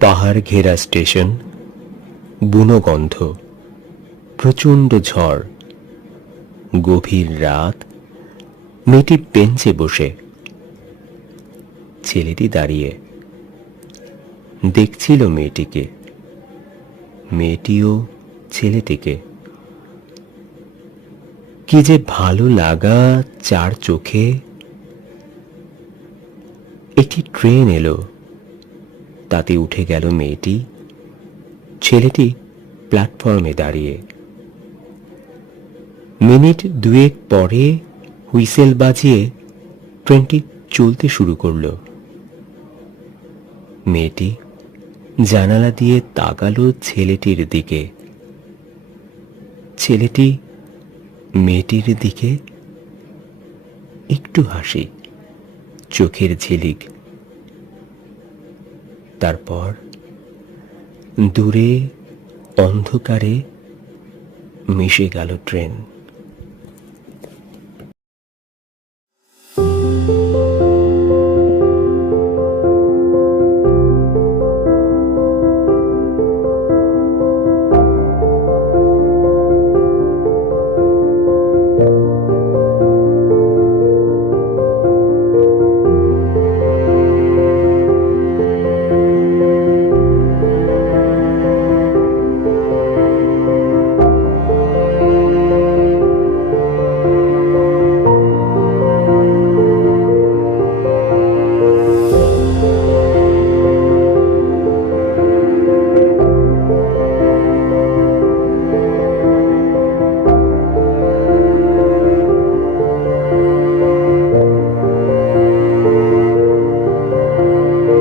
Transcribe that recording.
পাহাড় ঘেরা স্টেশন বুনো গন্ধ প্রচণ্ড ঝড়, গভীর রাত, মেয়েটি বেঞ্চে বসে। ছেলেটি দাঁড়িয়ে দেখছিল মেয়েটিকে। মেয়েটিও ছেলেটিকে। কি যে ভালো লাগা চার চোখে। একটি ট্রেন এলো। তাতে উঠে গেল মেয়েটি। ছেলেটি প্ল্যাটফর্মে দাঁড়িয়ে। মিনিট দুয়েক পরে হুইসেল বাজিয়ে ট্রেনটি চলতে শুরু করল। মেয়েটি জানালা দিয়ে তাকালো ছেলেটির দিকে। ছেলেটি মেয়েটির দিকে একটু হাসি। চোখের ঝিলিক তারপর দূরে অন্ধকারে মিশে গেল ট্রেন।